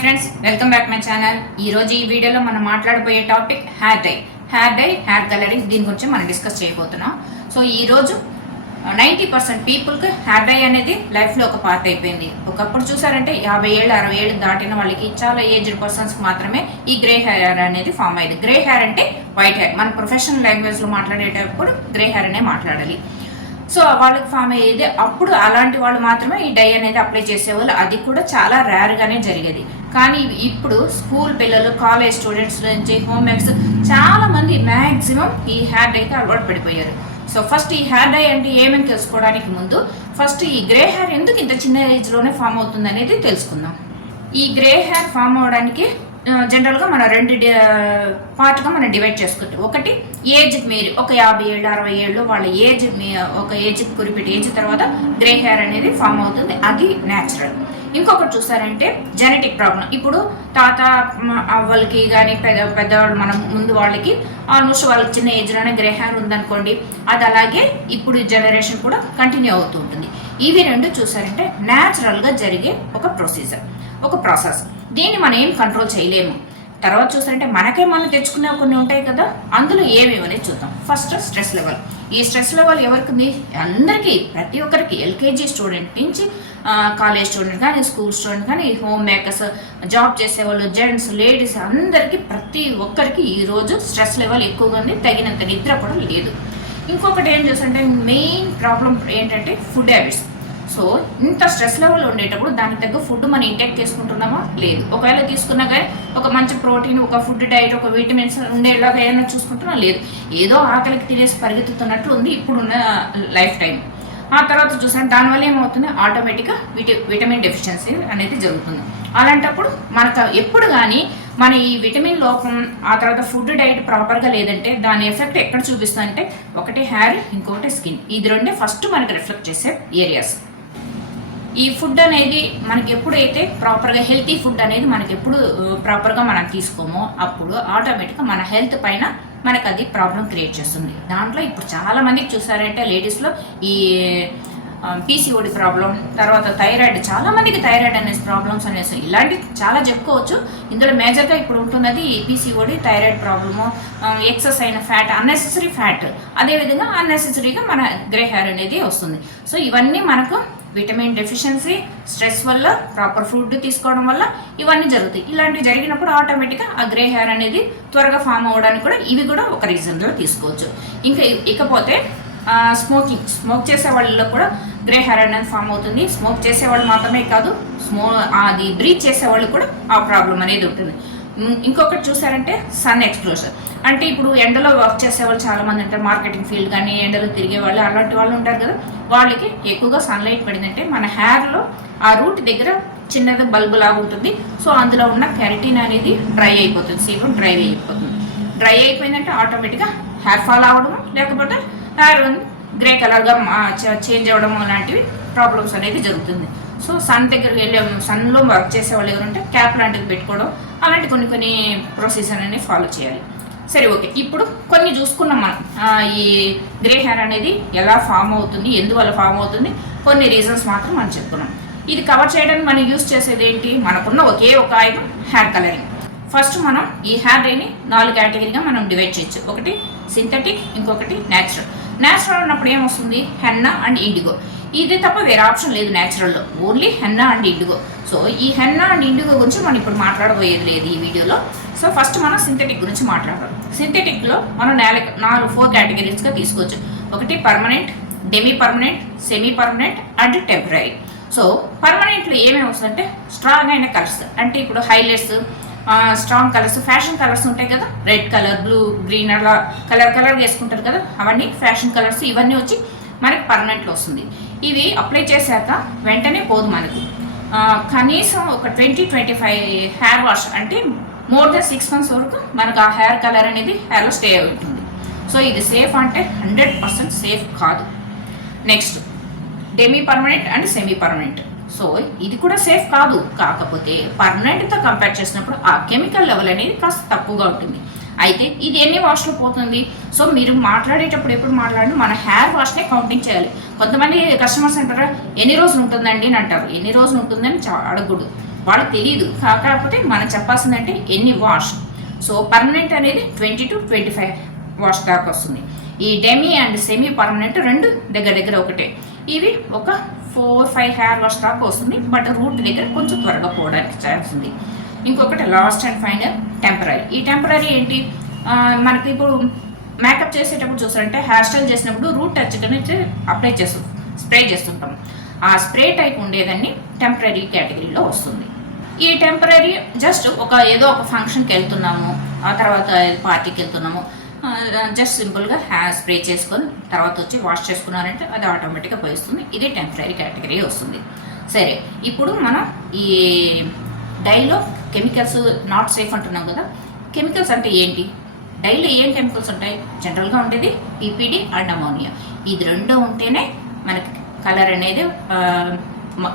Friends, welcome back my channel. ఈరోజు ఈ వీడియోలో మనం మాట్లాడబోయే topic hair dye, hair colouring. దీని గురించి మనం డిస్కస్ చేయబోతున్నాం. సో ఈరోజు 90% పీపుల్కి హెయిర్ డై అనేది లైఫ్లో ఒక పార్ట్ అయిపోయింది. ఒకప్పుడు చూసారంటే 50 ఏళ్ళు 60 ఏళ్ళు దాటిన వాళ్ళకి, చాలా ఏజ్డ్ పర్సన్స్కి మాత్రమే ఈ గ్రే హెయిర్ అనేది ఫామ్ అయ్యేది. గ్రే హెయిర్ అంటే వైట్ హెయిర్. మన ప్రొఫెషనల్ లాంగ్వేజ్లో మాట్లాడేటప్పుడు గ్రే హెయిర్ అనే మాట్లాడాలి. సో వాళ్ళకి ఫామ్ అయ్యేది. అప్పుడు అలాంటి వాళ్ళు మాత్రమే ఈ డై అనేది అప్లై చేసేవాళ్ళు. అది కూడా చాలా రేర్గానే జరిగేది. కానీ ఇప్పుడు స్కూల్ పిల్లలు, కాలేజ్ స్టూడెంట్స్ నుంచి హోమ్ మేకర్స్ చాలా మంది మ్యాక్సిమం ఈ హెయిర్ డైకి అలవాటు పడిపోయారు. సో ఫస్ట్ ఈ హెయిర్ డై అంటే ఏమని తెలుసుకోవడానికి ముందు ఫస్ట్ ఈ గ్రే హెయిర్ ఎందుకు ఇంత చిన్న ఏజ్లోనే ఫామ్ అవుతుంది అనేది తెలుసుకుందాం. ఈ గ్రే హెయిర్ ఫామ్ అవడానికి జనరల్గా మనం రెండు పార్ట్గా మనం డివైడ్ చేసుకుంటాం. ఒకటి ఏజ్కి మీరు ఒక 50 ఏళ్ళు 60 ఏళ్ళు వాళ్ళ ఏజ్, ఒక ఏజ్కి కురిపెట్టి ఏజ్ తర్వాత గ్రే హెయిర్ అనేది ఫామ్ అవుతుంది. అది న్యాచురల్. ఇంకొకటి చూసారంటే జెనెటిక్ ప్రాబ్లం. ఇప్పుడు తాత వాళ్ళకి కానీ పెద్దవాళ్ళు మనం ముందు వాళ్ళకి ఆల్మోస్ట్ వాళ్ళకి చిన్న ఏజ్లోనే గ్రే హెయిర్ ఉందనుకోండి, అది అలాగే ఇప్పుడు జనరేషన్ కూడా కంటిన్యూ అవుతూ ఉంటుంది. ఇవి రెండు చూసారంటే న్యాచురల్గా జరిగే ఒక ప్రొసీజర్, ఒక ప్రాసెస్. దీన్ని మనం ఏం కంట్రోల్ చేయలేము. తర్వాత చూసారంటే మనకే మనం తెచ్చుకునే కొన్ని ఉంటాయి కదా, అందులో ఏమేమని చూద్దాం. First stress level. ఈ స్ట్రెస్ లెవెల్ ఎవరికి ఉంది? అందరికీ, ప్రతి ఒక్కరికి. ఎల్కేజీ స్టూడెంట్ నుంచి కాలేజ్ స్టూడెంట్ కానీ, స్కూల్ స్టూడెంట్ కానీ, హోమ్ మేకర్స్, జాబ్ చేసేవాళ్ళు, జెంట్స్, లేడీస్, అందరికీ, ప్రతి ఒక్కరికి ఈరోజు స్ట్రెస్ లెవెల్ ఎక్కువగా ఉంది. తగినంత నిద్ర కూడా లేదు. ఇంకొకటి ఏం చూసంటే మెయిన్ ప్రాబ్లం ఏంటంటే ఫుడ్ హ్యాబిట్స్. సో ఇంత స్ట్రెస్ లెవెల్ ఉండేటప్పుడు దానికి తగ్గ ఫుడ్ మనం ఇంటేక్ చేసుకుంటున్నామా? లేదు. ఒకవేళ తీసుకున్నా కానీ ఒక మంచి ప్రోటీన్, ఒక ఫుడ్ డైట్, ఒక విటమిన్స్ ఉండేలాగా ఏమైనా చూసుకుంటున్నా? లేదు. ఏదో ఆకలికి తినేసి పరిగెత్తుతున్నట్లు ఉంది ఇప్పుడున్న లైఫ్ టైం. ఆ తర్వాత చూసాను దానివల్ల ఏమవుతుంది, ఆటోమేటిక్గా విటమిన్ డెఫిషియన్సీ అనేది జరుగుతుంది. అలాంటప్పుడు మనకు ఎప్పుడు కానీ మన ఈ విటమిన్ లోపం, ఆ తర్వాత ఫుడ్ డైట్ ప్రాపర్గా లేదంటే దాని ఎఫెక్ట్ ఎక్కడ చూపిస్తుంది అంటే ఒకటి హెయిర్, ఇంకొకటి స్కిన్. ఇది రెండే ఫస్ట్ మనకి రిఫ్లెక్ట్ చేసే ఏరియాస్. ఈ ఫుడ్ అనేది మనకి ఎప్పుడైతే ప్రాపర్గా హెల్తీ ఫుడ్ అనేది మనకి ఎప్పుడు ప్రాపర్గా మనం తీసుకోమో అప్పుడు ఆటోమేటిక్గా మన హెల్త్ పైన మనకు అది ప్రాబ్లం క్రియేట్ చేస్తుంది. దాంట్లో ఇప్పుడు చాలా మందికి చూసారంటే లేడీస్లో ఈ పీసీఓడి ప్రాబ్లం, తర్వాత థైరాయిడ్, చాలా మందికి థైరాయిడ్ అనే ప్రాబ్లమ్స్ అనేసి ఇలాంటివి చాలా చెప్పుకోవచ్చు. ఇందులో మేజర్గా ఇప్పుడు ఉంటున్నది పీసీఓడి, థైరాయిడ్ ప్రాబ్లము, ఎక్సెస్ అయిన ఫ్యాట్, అన్నెసెసరీ ఫ్యాట్, అదేవిధంగా అన్నెసెసరీగా మన గ్రే హెయిర్ అనేది వస్తుంది. సో ఇవన్నీ మనకు విటమిన్ డెఫిషియన్సీ, స్ట్రెస్ వల్ల, ప్రాపర్ ఫుడ్ తీసుకోవడం వల్ల ఇవన్నీ జరుగుతాయి. ఇలాంటివి జరిగినప్పుడు ఆటోమేటిక్గా ఆ గ్రే హెయిర్ అనేది త్వరగా ఫామ్ అవ్వడానికి కూడా ఇవి కూడా ఒక రీజన్గా తీసుకోవచ్చు. ఇకపోతే స్మోక్ చేసే వాళ్ళలో కూడా గ్రే హెయిర్ అనేది ఫామ్ అవుతుంది. స్మోక్ చేసేవాళ్ళు మాత్రమే కాదు, అది బ్రీత్ చేసేవాళ్ళు కూడా ఆ ప్రాబ్లం అనేది ఉంటుంది. ఇంకొకటి చూసారంటే సన్ ఎక్స్పోజర్. అంటే ఇప్పుడు ఎండలో వర్క్ చేసేవాళ్ళు చాలామంది ఉంటారు, మార్కెటింగ్ ఫీల్డ్ కానీ ఎండలో తిరిగే వాళ్ళు, అలాంటి వాళ్ళు ఉంటారు కదా, వాళ్ళకి ఎక్కువగా సన్లైట్ పడిందంటే మన హెయిర్లో ఆ రూట్ దగ్గర చిన్నది బల్బు లాగా ఉంటుంది. సో అందులో ఉన్న కెరటిన్ అనేది డ్రై అయిపోతుంది, సీబమ్ డ్రై అయిపోతుంది. డ్రై అయిపోయిందంటే ఆటోమేటిక్గా హెయిర్ ఫాల్ అవ్వడము, లేకపోతే హెయిర్ గ్రే కలర్గా చేంజ్ అవ్వడం లాంటివి ప్రాబ్లమ్స్ అనేది జరుగుతుంది. సో సన్ దగ్గరికి వెళ్ళే, సన్లో వర్క్ చేసే వాళ్ళు ఎవరంటే క్యాప్ లాంటివి పెట్టుకోవడం, అలాంటి కొన్ని ప్రొసీజర్ అనేది ఫాలో చేయాలి. సరే, ఓకే. ఇప్పుడు కొన్ని చూసుకున్నాం మనం, ఈ గ్రే హెయిర్ అనేది ఎలా ఫామ్ అవుతుంది, ఎందువల్ల ఫామ్ అవుతుంది, కొన్ని రీజన్స్ మాత్రం మనం చెప్పుకున్నాం. ఇది కవర్ చేయడానికి మనం యూజ్ చేసేది ఏంటి? మనకున్న ఒకే ఒక ఐటమ్ హెయిర్ కలరింగ్. ఫస్ట్ మనం ఈ హెయిర్ డైని 4 కేటగిరీగా మనం డివైడ్ చేయొచ్చు. ఒకటి సింథటిక్, ఇంకొకటి న్యాచురల్. న్యాచురల్ ఉన్నప్పుడు ఏమొస్తుంది? Henna and indigo. ఇది తప్ప వేరే ఆప్షన్ లేదు న్యాచురల్లో, only henna and indigo. So ఈ హెన్నా అండ్ ఇండిగో గురించి మనం ఇప్పుడు మాట్లాడబోయేది లేదు ఈ వీడియోలో. సో ఫస్ట్ మనం సింథటిక్ గురించి మాట్లాడాలి. సింథటిక్లో మనం 4 కేటగిరీస్గా తీసుకోవచ్చు. ఒకటి permanent, demi permanent, semi permanent and temporary. So పర్మనెంట్లో ఏమేమి వస్తుందంటే స్ట్రాంగ్ అయిన కలర్స్, అంటే ఇప్పుడు highlights, strong colours, fashion colours ఉంటాయి కదా, రెడ్ కలర్, బ్లూ, గ్రీన్, అలా కలర్ వేసుకుంటారు కదా, అవన్నీ ఫ్యాషన్ కలర్స్. ఇవన్నీ వచ్చి మనకి పర్మనెంట్లో వస్తుంది. ఇవి అప్లై చేశాక వెంటనే పోదు మనకు. కనీసం ఒక 20-25 హెయిర్ వాష్, అంటే మోర్ దెన్ 6 months వరకు మనకు ఆ హెయిర్ కలర్ అనేది హెయిర్లో స్టే అవుతుంది. సో ఇది సేఫ్ అంటే 100% సేఫ్ కాదు. Next demi permanent and semi permanent. So ఇది కూడా సేఫ్ కాదు, కాకపోతే పర్మనెంట్తో కంపేర్ చేసినప్పుడు ఆ కెమికల్ లెవెల్ అనేది కాస్త తక్కువగా ఉంటుంది. అయితే ఇది ఎన్ని వాష్లో పోతుంది? సో మీరు మాట్లాడేటప్పుడు ఎప్పుడు మాట్లాడినా మన హెయిర్ వాష్నే కౌంటింగ్ చేయాలి. కొంతమంది కస్టమర్స్ అంటారా ఎన్ని రోజులు ఉంటుందండి అని అంటారు. ఎన్ని రోజులు ఉంటుందని అడగకూడదు. వాళ్ళకి తెలియదు. కాకపోతే మనం చెప్పాల్సిందంటే ఎన్ని వాష్. సో పర్మనెంట్ అనేది 20 to 25 వాష్ దాకా వస్తుంది. ఈ డెమీ అండ్ సెమీ పర్మనెంట్ రెండు దగ్గర దగ్గర ఒకటే. ఇవి ఒక 4-5 హెయిర్ వాష్ దాకా వస్తుంది, బట్ రూట్ దగ్గర కొంచెం త్వరగా పోవడానికి ఛాన్స్ ఉంది. ఇంకొకటి లాస్ట్ అండ్ ఫైనల్ టెంపరీ. ఈ టెంపరీ ఏంటి, మనకి ఇప్పుడు మేకప్ చేసేటప్పుడు చూసారంటే హెయిర్ స్టైల్ చేసినప్పుడు రూట్ టచ్ అనేది అప్లై చేస్తాం, స్ప్రే చేస్తుంటాం. ఆ స్ప్రే టైప్ ఉండేదాన్ని టెంపరీ కేటగిరీలో వస్తుంది. ఈ టెంపరీ జస్ట్ ఏదో ఒక ఫంక్షన్కి వెళ్తున్నాము, ఆ తర్వాత పార్టీకి వెళ్తున్నాము, జస్ట్ సింపుల్గా హెయిర్ స్ప్రే చేసుకొని తర్వాత వచ్చి వాష్ చేసుకున్నారంటే అది ఆటోమేటిక్గా పోయిస్తుంది. ఇది టెంపరీ కేటగిరీ వస్తుంది. సరే, ఇప్పుడు మనం ఈ డైలో కెమికల్స్ నాట్ సేఫ్ అంటున్నాం కదా. కెమికల్స్ అంటే ఏంటి, డైలో ఏం కెమికల్స్ ఉంటాయి? జనరల్గా ఉండేది పీపీడీ అండ్ అమోనియా. ఇది రెండు ఉంటేనే మనకి కలర్ అనేది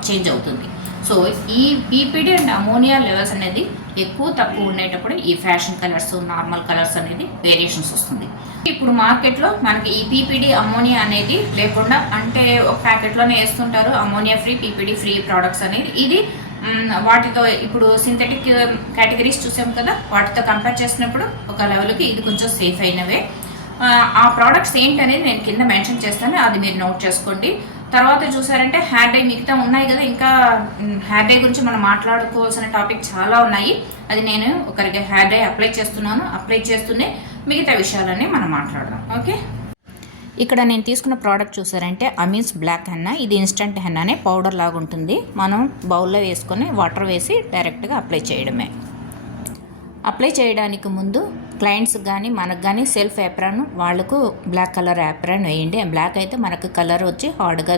చేంజ్ అవుతుంది. సో ఈ పీపీడీ అండ్ అమోనియా లెవెల్స్ అనేది ఎక్కువ తక్కువ ఉండేటప్పుడు ఈ ఫ్యాషన్ కలర్స్, నార్మల్ కలర్స్ అనేది వేరియేషన్స్ వస్తుంది. ఇప్పుడు మార్కెట్లో మనకి ఈ పీపీడీ అమోనియా అనేది లేకుండా, అంటే ఒక ప్యాకెట్లోనే వేస్తుంటారు ammonia free, PPD free products అనేది. ఇది వాటితో ఇప్పుడు సింథటిక్ కేటగిరీస్ చూసాం కదా, వాటితో కంపేర్ చేసినప్పుడు ఒక లెవెల్కి ఇది కొంచెం సేఫ్ అయినవే. ఆ ప్రోడక్ట్స్ ఏంటనేది నేను కింద మెన్షన్ చేస్తాను, అది మీరు నోట్ చేసుకోండి. తర్వాత చూసారంటే హెయిర్ డై మిగతా ఉన్నాయి కదా, ఇంకా హెయిర్ డై గురించి మనం మాట్లాడుకోవాల్సిన టాపిక్ చాలా ఉన్నాయి. అది నేను ఒకరికి హెయిర్ డై అప్లై చేస్తూనే మిగతా విషయాలన్నీ మనం మాట్లాడదాం. ఓకే, ఇక్కడ నేను తీసుకున్న ప్రోడక్ట్ చూసారంటే అమీన్స్ బ్లాక్ హెన్నా. ఇది ఇన్స్టంట్ హెన్నానే, పౌడర్ లాగా ఉంటుంది. మనం బౌల్లో వేసుకొని వాటర్ వేసి డైరెక్ట్గా అప్లై చేయడమే. అప్లై చేయడానికి ముందు క్లయింట్స్ కానీ మనకు కానీ సెల్ఫ్ యాప్రాన్, వాళ్ళకు బ్లాక్ కలర్ యాప్రాన్ వేయండి. బ్లాక్ అయితే మనకు కలర్ వచ్చి హార్డ్గా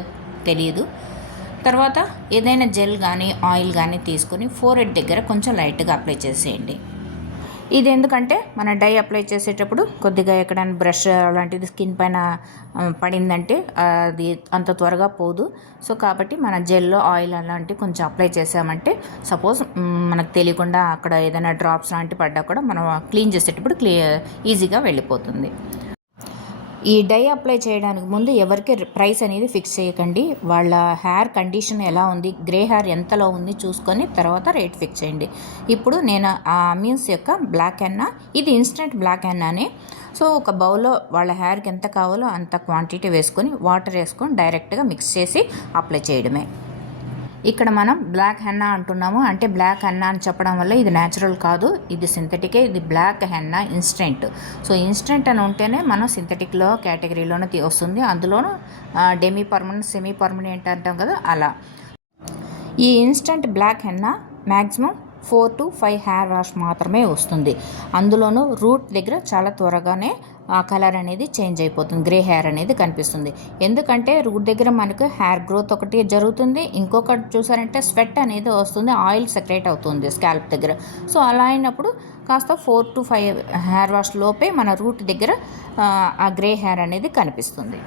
తెలియదు. తర్వాత ఏదైనా జెల్ కానీ ఆయిల్ కానీ తీసుకొని ఫోర్హెడ్ దగ్గర కొంచెం లైట్గా అప్లై చేసేయండి. ఇది ఎందుకంటే మన డై అప్లై చేసేటప్పుడు కొద్దిగా ఎక్కడైనా బ్రష్ అలాంటిది స్కిన్ పైన పడిందంటే అది అంత త్వరగా పోదు. సో కాబట్టి మన జెల్లో ఆయిల్ అలాంటివి కొంచెం అప్లై చేసామంటే సపోజ్ మనకు తెలియకుండా అక్కడ ఏదైనా డ్రాప్స్ లాంటివి పడ్డా కూడా మనం క్లీన్ చేసేటప్పుడు ఈజీగా వెళ్ళిపోతుంది. ఈ డై అప్లై చేయడానికి ముందు ఎవరికి ప్రైస్ అనేది ఫిక్స్ చేయకండి. వాళ్ళ హెయిర్ కండిషన్ ఎలా ఉంది, గ్రే హెయిర్ ఎంతలో ఉంది చూసుకొని తర్వాత రేట్ ఫిక్స్ చేయండి. ఇప్పుడు నేను ఆ అమీన్స్ యొక్క బ్లాక్ హెన్నా, ఇది ఇన్స్టెంట్ బ్లాక్ హెన్నానే. సో ఒక బౌల్లో వాళ్ళ హెయిర్కి ఎంత కావాలో అంత క్వాంటిటీ వేసుకొని వాటర్ వేసుకొని డైరెక్ట్గా మిక్స్ చేసి అప్లై చేయడమే. ఇక్కడ మనం బ్లాక్ హెన్నా అంటున్నాము, అంటే బ్లాక్ హెన్నా అని చెప్పడం వల్ల ఇది న్యాచురల్ కాదు, ఇది సింథటికే. ఇది black henna instant. So instant అని ఉంటేనే మనం సింథటిక్లో కేటగిరీలోనే వస్తుంది. అందులోనూ డెమీ పర్మనెంట్, సెమీ పర్మనెంట్ అంటాం కదా, అలా. ఈ instant black henna maximum 4 to 5 hair wash మాత్రమే వస్తుంది. అందులోనూ రూట్ దగ్గర చాలా త్వరగానే ఆ కలర్ అనేది చేంజ్ అయిపోతుంది, గ్రే హెయిర్ అనేది కనిపిస్తుంది. ఎందుకంటే రూట్ దగ్గర మనకు హెయిర్ గ్రోత్ ఒకటి జరుగుతుంది, ఇంకొకటి చూసారంటే స్వెట్ అనేది వస్తుంది, ఆయిల్ సెక్రేట్ అవుతుంది స్కాల్ప్ దగ్గర. సో అలా అయినప్పుడు కాస్త 4 to 5 హెయిర్ వాష్ లోపే మన రూట్ దగ్గర ఆ గ్రే హెయిర్ అనేది కనిపిస్తుంది.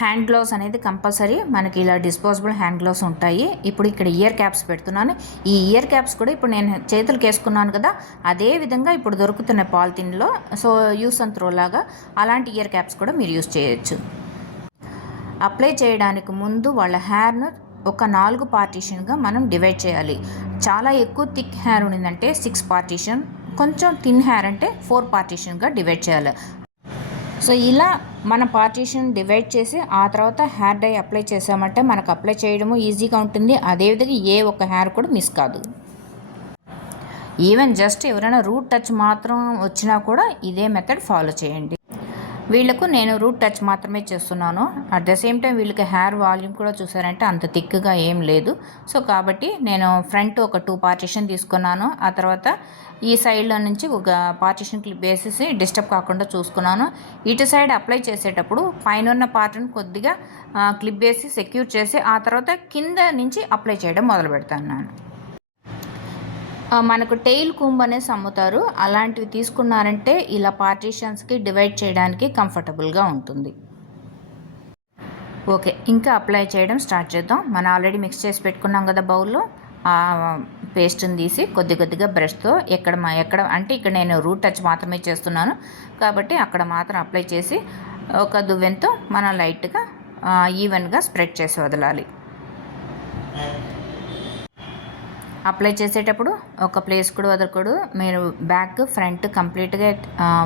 హ్యాండ్ గ్లౌస్ అనేది కంపల్సరీ మనకి ఇలా డిస్పోజబుల్ హ్యాండ్ గ్లౌస్ ఉంటాయి. ఇప్పుడు ఇక్కడ ఇయర్ క్యాప్స్ పెడుతున్నాను. ఈ ఇయర్ క్యాప్స్ కూడా ఇప్పుడు నేను చేతులకు వేసుకున్నాను కదా, అదే విధంగా ఇప్పుడు దొరుకుతున్నాయి పాలిథిన్లో. సో యూస్ అండ్ త్రో లాగా అలాంటి ఇయర్ క్యాప్స్ కూడా మీరు యూస్ చేయొచ్చు. అప్లై చేయడానికి ముందు వాళ్ళ హెయిర్ను ఒక 4 పార్టీషన్గా మనం డివైడ్ చేయాలి. చాలా ఎక్కువ థిక్ హెయిర్ ఉండిందంటే 6 పార్టీషన్, కొంచెం థిన్ హెయిర్ అంటే 4 పార్టీషన్గా డివైడ్ చేయాలి. సో ఇలా మన పార్టీషన్ డివైడ్ చేసి ఆ తర్వాత హెయిర్ డై అప్లై చేసామంటే మనకు అప్లై చేయడము ఈజీగా ఉంటుంది. అదేవిధంగా ఏ ఒక్క హెయిర్ కూడా మిస్ కాదు. ఈవెన్ జస్ట్ ఎవరైనా రూట్ టచ్ మాత్రం వచ్చినా కూడా ఇదే మెథడ్ ఫాలో చేయండి. వీళ్ళకు నేను రూట్ టచ్ మాత్రమే చేస్తున్నాను. అట్ ద సేమ్ టైం వీళ్ళకి హెయిర్ వాల్యూమ్ కూడా చూసారంటే అంత థిక్గా ఏం లేదు. సో కాబట్టి నేను ఫ్రంట్ ఒక 2 పార్టీషన్ తీసుకున్నాను. ఆ తర్వాత ఈ సైడ్లో నుంచి ఒక పార్టీషన్ క్లిప్ వేసేసి డిస్టర్బ్ కాకుండా చూసుకున్నాను. ఇటు సైడ్ అప్లై చేసేటప్పుడు పైన ఉన్న పార్ట్ని కొద్దిగా క్లిప్ వేసి సెక్యూర్ చేసి ఆ తర్వాత కింద నుంచి అప్లై చేయడం మొదలు పెడతాను. మనకు టెయిల్ కూంబ్ అనేసి అమ్ముతారు, అలాంటివి తీసుకున్నారంటే ఇలా పార్టీషన్స్కి డివైడ్ చేయడానికి కంఫర్టబుల్గా ఉంటుంది. ఓకే, ఇంకా అప్లై చేయడం స్టార్ట్ చేద్దాం. మనం ఆల్రెడీ మిక్స్ చేసి పెట్టుకున్నాం కదా బౌల్లో, ఆ పేస్ట్ని తీసి కొద్ది కొద్దిగా బ్రష్తో ఎక్కడ అంటే ఇక్కడ నేను రూట్ టచ్ మాత్రమే చేస్తున్నాను కాబట్టి అక్కడ మాత్రం అప్లై చేసి ఒక దువ్వెనతో మనం లైట్గా ఈవెన్గా స్ప్రెడ్ చేసి వదలాలి. అప్లై చేసేటప్పుడు ఒక ప్లేస్ కూడా వదలకూడదు. మీరు బ్యాక్ ఫ్రంట్ కంప్లీట్గా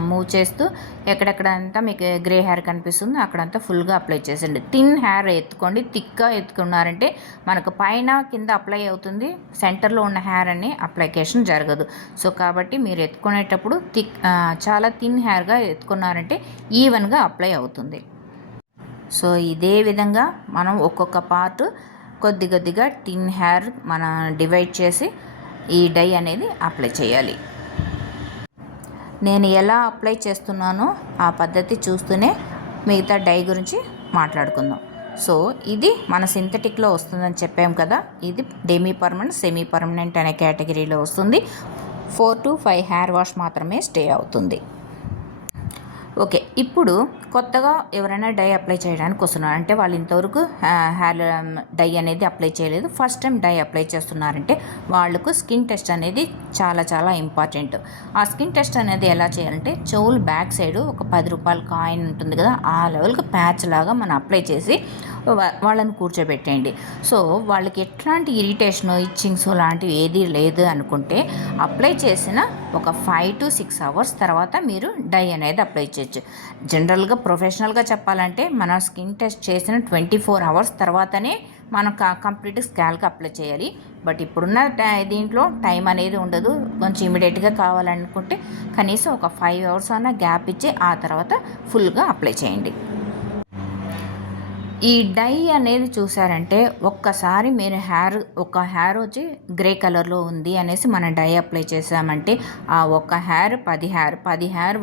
మూవ్ చేస్తూ ఎక్కడెక్కడ అంతా మీకు గ్రే హెయిర్ కనిపిస్తుంది అక్కడంతా ఫుల్గా అప్లై చేసేయండి. థిన్ హెయిర్ ఎత్తుకోండి. థిక్గా ఎత్తుకున్నారంటే మనకు పైన కింద అప్లై అవుతుంది, సెంటర్లో ఉన్న హెయిర్ అని అప్లికేషన్ జరగదు. సో కాబట్టి మీరు ఎత్తుకునేటప్పుడు చాలా థిన్ హెయిర్గా ఎత్తుకున్నారంటే ఈవెన్గా అప్లై అవుతుంది. సో ఇదే విధంగా మనం ఒక్కొక్క పార్ట్ కొద్ది కొద్దిగా థిన్ హెయిర్ మనం డివైడ్ చేసి ఈ డై అనేది అప్లై చేయాలి. నేను ఎలా అప్లై చేస్తున్నానో ఆ పద్ధతి చూస్తూనే మిగతా డై గురించి మాట్లాడుకుందాం. సో ఇది మన సింథటిక్లో వస్తుందని చెప్పాం కదా, ఇది డెమీ పర్మనెంట్, సెమీ పర్మనెంట్ అనే కేటగిరీలో వస్తుంది. 4 to 5 హెయిర్ వాష్ మాత్రమే స్టే అవుతుంది. ఓకే, ఇప్పుడు కొత్తగా ఎవరైనా డై అప్లై చేయడానికి వస్తున్నారు అంటే వాళ్ళు ఇంతవరకు హెయిర్ డై అనేది అప్లై చేయలేదు, ఫస్ట్ టైం డై అప్లై చేస్తున్నారంటే వాళ్ళకు స్కిన్ టెస్ట్ అనేది చాలా చాలా ఇంపార్టెంట్. ఆ స్కిన్ టెస్ట్ అనేది ఎలా చేయాలంటే చెవులు బ్యాక్ సైడ్ ఒక 10 రూపాయల కాయిన్ ఉంటుంది కదా, ఆ లెవెల్కి ప్యాచ్ లాగా మనం అప్లై చేసి వాళ్ళని కూర్చోబెట్టేయండి. సో వాళ్ళకి ఎట్లాంటి ఇరిటేషను ఇచ్చింగ్స్ లాంటివి ఏది లేదు అనుకుంటే అప్లై చేసిన ఒక 5 to 6 hours తర్వాత మీరు డై అనేది అప్లై చేయొచ్చు. జనరల్గా ప్రొఫెషనల్గా చెప్పాలంటే మన స్కిన్ టెస్ట్ చేసిన 24 hours తర్వాతనే మనం కంప్లీట్ స్కాల్కి అప్లై చేయాలి. బట్ ఇప్పుడున్న దీంట్లో టైం అనేది ఉండదు, కొంచెం ఇమీడియట్గా కావాలనుకుంటే కనీసం ఒక 5 hours అన్న గ్యాప్ ఇచ్చి ఆ తర్వాత ఫుల్గా అప్లై చేయండి. ఈ డై అనేది చూసారంటే ఒక్కసారి మీరు ఒక హెయిర్ వచ్చి గ్రే కలర్లో ఉంది అనేసి మనం డై అప్లై చేసామంటే ఆ ఒక్క హెయిర్ 10 హెయిర్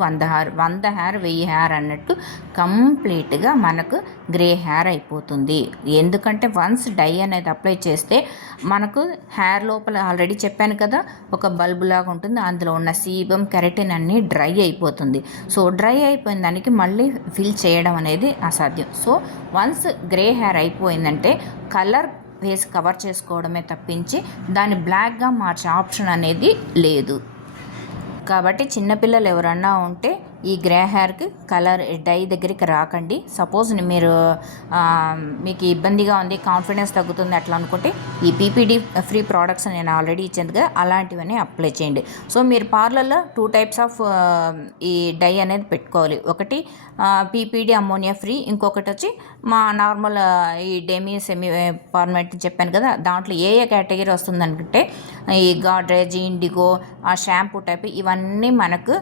100 హెయిర్ 1000 హెయిర్ అన్నట్టు కంప్లీట్గా మనకు గ్రే హెయిర్ అయిపోతుంది. ఎందుకంటే వన్స్ డై అనేది అప్లై చేస్తే మనకు హెయిర్ లోపల ఆల్రెడీ చెప్పాను కదా ఒక బల్బు లాగా ఉంటుంది, అందులో ఉన్న సీబమ్ కెరటిన్ అన్నీ డ్రై అయిపోతుంది. సో డ్రై అయిపోయిన దానికి మళ్ళీ ఫిల్ చేయడం అనేది అసాధ్యం. సో వన్స్ గ్రే హెయిర్ అయిపోయిందంటే కలర్ వేసి కవర్ చేసుకోవడమే తప్పించి దాన్ని బ్లాక్గా మార్చే ఆప్షన్ అనేది లేదు. కాబట్టి చిన్నపిల్లలు ఎవరన్నా ఉంటే ఈ గ్రే హెయిర్కి కలర్ డై దగ్గరికి రాకండి. సపోజ్ మీరు మీకు ఇబ్బందిగా ఉంది, కాన్ఫిడెన్స్ తగ్గుతుంది అట్లా అనుకుంటే ఈ పీపీడీ ఫ్రీ ప్రోడక్ట్స్ నేను ఆల్రెడీ ఇచ్చాను కదా, అలాంటివన్నీ అప్లై చేయండి. సో మీరు పార్లర్లో 2 types ఆఫ్ ఈ డై అనేది పెట్టుకోవాలి. ఒకటి పీపీడీ అమ్మోనియా ఫ్రీ, ఇంకొకటి వచ్చి మా నార్మల్ ఈ డెమీ సెమీ పర్మనెంట్ చెప్పాను కదా, దాంట్లో ఏ కేటగిరీ వస్తుందనుకుంటే ఈ గాడ్రేజ్, ఇండిగో, ఆ షాంపూ టైప్ ఇవన్నీ మనకు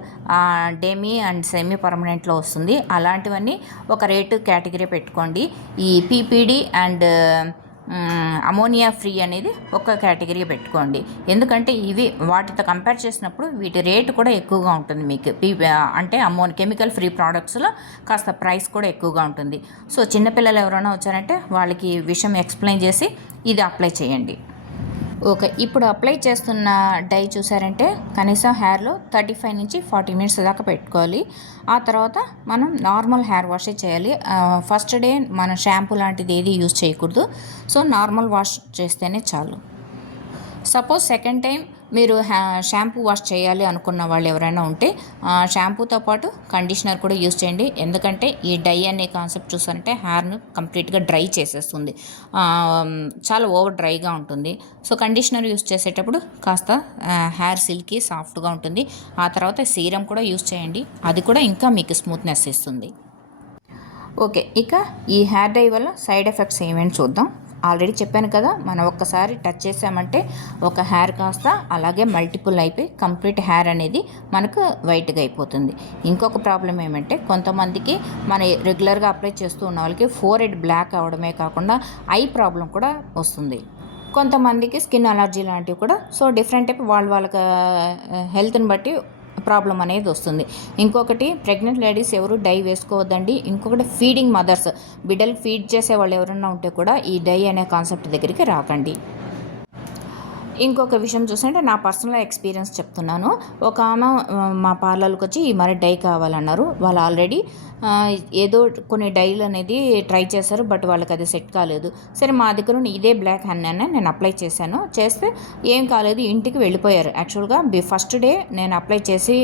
డెమీ అండ్ సెమీ పర్మనెంట్లో వస్తుంది. అలాంటివన్నీ ఒక రేటు కేటగిరీ పెట్టుకోండి. ఈ పీపీడీ అండ్ అమోనియా ఫ్రీ అనేది ఒక కేటగిరీ పెట్టుకోండి. ఎందుకంటే ఇవి వాటితో కంపేర్ చేసినప్పుడు వీటి రేటు కూడా ఎక్కువగా ఉంటుంది మీకు. అంటే కెమికల్ ఫ్రీ ప్రోడక్ట్స్లో కాస్త ప్రైస్ కూడా ఎక్కువగా ఉంటుంది. సో చిన్నపిల్లలు ఎవరైనా వచ్చారంటే వాళ్ళకి విషయం ఎక్స్ప్లెయిన్ చేసి ఇది అప్లై చేయండి. ఓకే, ఇప్పుడు అప్లై చేస్తున్న డై చూసారంటే కనీసం హెయిర్లో 35 నుంచి 40 minutes దాకా పెట్టుకోవాలి. ఆ తర్వాత మనం నార్మల్ హెయిర్ వాషే చేయాలి. ఫస్ట్ డే మనం షాంపూ లాంటిది ఏది యూజ్ చేయకూడదు. సో నార్మల్ వాష్ చేస్తేనే చాలు. సపోజ్ సెకండ్ టైం మీరు షాంపూ వాష్ చేయాలి అనుకున్న వాళ్ళు ఎవరైనా ఉంటే షాంపూతో పాటు కండిషనర్ కూడా యూజ్ చేయండి. ఎందుకంటే ఈ డై అనే కాన్సెప్ట్ చూసారంటే హెయిర్ను కంప్లీట్గా డ్రై చేసేస్తుంది, చాలా ఓవర్ డ్రైగా ఉంటుంది. సో కండిషనర్ యూజ్ చేసేటప్పుడు కాస్త హెయిర్ సిల్కీ సాఫ్ట్గా ఉంటుంది. ఆ తర్వాత సీరం కూడా యూజ్ చేయండి, అది కూడా ఇంకా మీకు స్మూత్నెస్ ఇస్తుంది. ఓకే, ఇక ఈ హెయిర్ డై వల్ల సైడ్ ఎఫెక్ట్స్ ఏమేమి చూద్దాం. ఆల్రెడీ చెప్పాను కదా, మనం ఒక్కసారి టచ్ చేసామంటే ఒక హెయిర్ కాస్త అలాగే మల్టిపుల్ అయిపోయి కంప్లీట్ హెయిర్ అనేది మనకు వైట్గా అయిపోతుంది. ఇంకొక ప్రాబ్లం ఏమంటే కొంతమందికి మన రెగ్యులర్గా అప్లై చేస్తూ ఉన్న వాళ్ళకి ఫోర్హెడ్ బ్లాక్ అవడమే కాకుండా ఐ ప్రాబ్లం కూడా వస్తుంది. కొంతమందికి స్కిన్ అలర్జీ లాంటివి కూడా. సో డిఫరెంట్ టైప్ వాళ్ళకి హెల్త్ని బట్టి ప్రాబ్లం అనేది వస్తుంది. ఇంకొకటి ప్రెగ్నెంట్ లేడీస్ ఎవరు డై వేసుకోవద్దండి. ఇంకొకటి ఫీడింగ్ మదర్స్, బిడ్డలు ఫీడ్ చేసే వాళ్ళు ఎవరైనా ఉంటే కూడా ఈ డై అనే కాన్సెప్ట్ దగ్గరికి రాకండి. ఇంకొక విషయం చూస్తుంటే నా పర్సనల్ ఎక్స్పీరియన్స్ చెప్తున్నాను. ఒక ఆమె మా పార్లర్కి వచ్చి ఈ మరి డై కావాలన్నారు. వాళ్ళు ఆల్రెడీ ఏదో కొన్ని డైలు అనేది ట్రై చేశారు, బట్ వాళ్ళకి అది సెట్ కాలేదు. సరే మా దగ్గర ఇదే బ్లాక్ హనీ నేను అప్లై చేశాను, చేస్తే ఏం కాలేదు, ఇంటికి వెళ్ళిపోయారు. యాక్చువల్గా ఫస్ట్ డే నేను అప్లై చేసి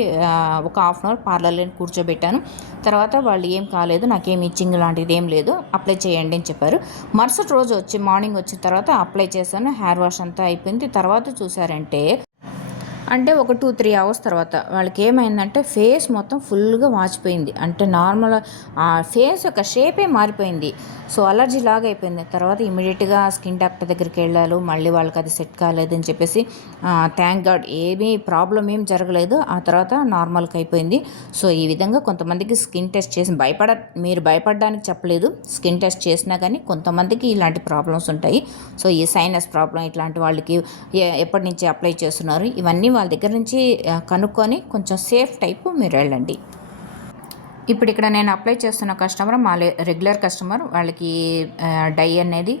ఒక హాఫ్ అన్ అవర్ పార్లర్లో కూర్చోబెట్టాను. తర్వాత వాళ్ళు ఏం కాలేదు, నాకేం ఇచ్చింగ్ లాంటిది ఏం లేదు, అప్లై చేయండి అని చెప్పారు. మరుసటి రోజు వచ్చి మార్నింగ్ వచ్చిన తర్వాత అప్లై చేశాను, హెయిర్ వాష్ అంతా అయిపోయింది. తర్వాత తర్వాత చూసారంటే అంటే ఒక 2-3 అవర్స్ తర్వాత వాళ్ళకి ఏమైందంటే ఫేస్ మొత్తం ఫుల్గా వాచిపోయింది. అంటే నార్మల్ ఆ ఫేస్ యొక్క షేపే మారిపోయింది. సో అలర్జీ లాగా అయిపోయింది. తర్వాత ఇమీడియట్గా స్కిన్ డాక్టర్ దగ్గరికి వెళ్ళారు. మళ్ళీ వాళ్ళకి అది సెట్ కాలేదని చెప్పేసి థ్యాంక్ గాడ్ ఏమీ ప్రాబ్లం ఏం జరగలేదు. ఆ తర్వాత నార్మల్గా అయిపోయింది. సో ఈ విధంగా కొంతమందికి స్కిన్ టెస్ట్ చేసి మీరు భయపడడానికి చెప్పలేదు. స్కిన్ టెస్ట్ చేసినా కానీ కొంతమందికి ఇలాంటి ప్రాబ్లమ్స్ ఉంటాయి. సో ఈ సైనస్ ప్రాబ్లం ఇట్లాంటి వాళ్ళకి ఎప్పటి నుంచి అప్లై చేస్తున్నారు ఇవన్నీ వాళ్ళ దగ్గర నుంచి కనుక్కొని కొంచెం సేఫ్ టైపు మీరు వెళ్ళండి. ఇప్పుడు ఇక్కడ నేను అప్లై చేస్తున్న కస్టమర్ మా రెగ్యులర్ కస్టమర్. వాళ్ళకి డై అనేది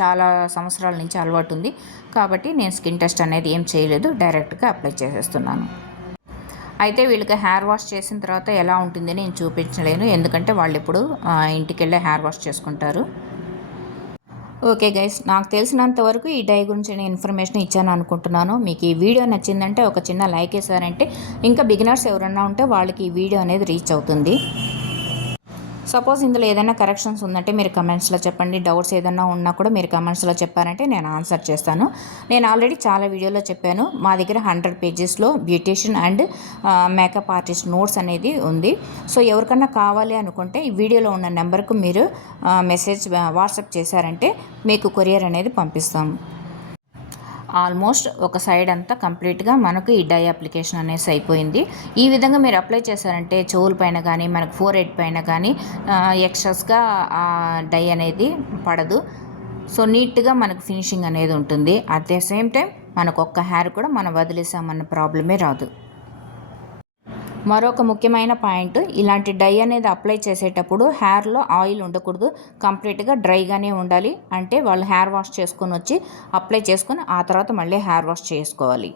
చాలా సంవత్సరాల నుంచి అలవాటు ఉంది కాబట్టి నేను స్కిన్ టెస్ట్ అనేది ఏం చేయలేదు, డైరెక్ట్గా అప్లై చేసేస్తున్నాను. అయితే వీళ్ళకి హెయిర్ వాష్ చేసిన తర్వాత ఎలా ఉంటుంది నేను చూపించలేను, ఎందుకంటే వాళ్ళు ఇప్పుడు ఇంటికి వెళ్ళే హెయిర్ వాష్ చేసుకుంటారు. ఓకే గైస్, నాకు తెలిసినంత వరకు ఈ డై గురించి నేను ఇన్ఫర్మేషన్ ఇచ్చాను అనుకుంటున్నాను. మీకు ఈ వీడియో నచ్చిందంటే ఒక చిన్న లైక్ వేసారంటే ఇంకా బిగినర్స్ ఎవరన్నా ఉంటే వాళ్ళకి ఈ వీడియో అనేది రీచ్ అవుతుంది. సపోజ్ ఇందులో ఏదైనా కరెక్షన్స్ ఉందంటే మీరు కమెంట్స్లో చెప్పండి. డౌట్స్ ఏదైనా ఉన్నా కూడా మీరు కమెంట్స్లో చెప్పారంటే నేను ఆన్సర్ చేస్తాను. నేను ఆల్రెడీ చాలా వీడియోలో చెప్పాను, మా దగ్గర 100 పేజెస్లో beautician and makeup artist notes అనేది ఉంది. సో ఎవరికన్నా కావాలి అనుకుంటే ఈ వీడియోలో ఉన్న నెంబర్కు మీరు మెసేజ్ వాట్సాప్ చేశారంటే మీకు కొరియర్ అనేది పంపిస్తాము. ఆల్మోస్ట్ ఒక సైడ్ అంతా కంప్లీట్గా మనకు ఈ డై అప్లికేషన్ అనేసి అయిపోయింది. ఈ విధంగా మీరు అప్లై చేశారంటే చెవుల పైన కానీ మనకు ఫోర్హెడ్ పైన కానీ ఎక్స్ట్రాస్గా డై అనేది పడదు. సో నీట్గా మనకు ఫినిషింగ్ అనేది ఉంటుంది. అట్ ద సేమ్ టైం మనకు ఒక్క హెయిర్ కూడా మనం వదిలేసామన్న ప్రాబ్లమే రాదు. మరొక ముఖ్యమైన పాయింట్, ఇలాంటి డై అనేది అప్లై చేసేటప్పుడు హెయిర్లో ఆయిల్ ఉండకూడదు, కంప్లీట్గా డ్రైగానే ఉండాలి. అంటే వాళ్ళు హెయిర్ వాష్ చేసుకొని వచ్చి అప్లై చేసుకొని ఆ తర్వాత మళ్ళీ హెయిర్ వాష్ చేసుకోవాలి.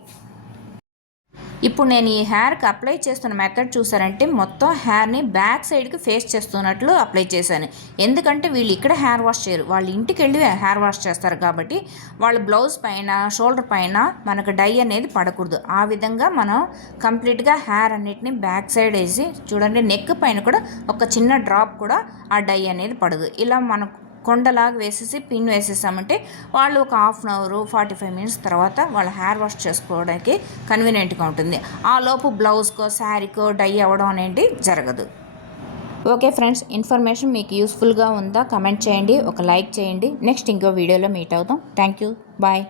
ఇప్పుడు నేను ఈ హెయిర్కి అప్లై చేస్తున్న మెథడ్ చూసారంటే మొత్తం హెయిర్ని బ్యాక్ సైడ్కి ఫేస్ చేస్తున్నట్లు అప్లై చేశాను. ఎందుకంటే వీళ్ళు ఇక్కడ హెయిర్ వాష్ చేయరు, వాళ్ళు ఇంటికి వెళ్ళి హెయిర్ వాష్ చేస్తారు కాబట్టి వాళ్ళ బ్లౌజ్ పైన షోల్డర్ పైన మనకు డై అనేది పడకూడదు. ఆ విధంగా మనం కంప్లీట్గా హెయిర్ అన్నిటిని బ్యాక్ సైడ్ వేసి చూడండి, నెక్ పైన కూడా ఒక చిన్న డ్రాప్ కూడా ఆ డై అనేది పడదు. ఇలా మనకు కొండలాగా వేసేసి పిన్ వేసేసామంటే వాళ్ళు ఒక 1/2 అవర్ 45 మినిట్స్ తర్వాత వాళ్ళ హెయిర్ వాష్ చేసుకోవడానికి కన్వీనియంట్గా ఉంటుంది. ఆ లోపు బ్లౌజ్కో శారీకో డై అవ్వడం అనేది జరగదు. ఓకే ఫ్రెండ్స్, ఇన్ఫర్మేషన్ మీకు యూస్ఫుల్గా ఉందా? కమెంట్ చేయండి, ఒక లైక్ చేయండి. నెక్స్ట్ ఇంకో వీడియోలో మీట్ అవుతాం. Thank you, bye.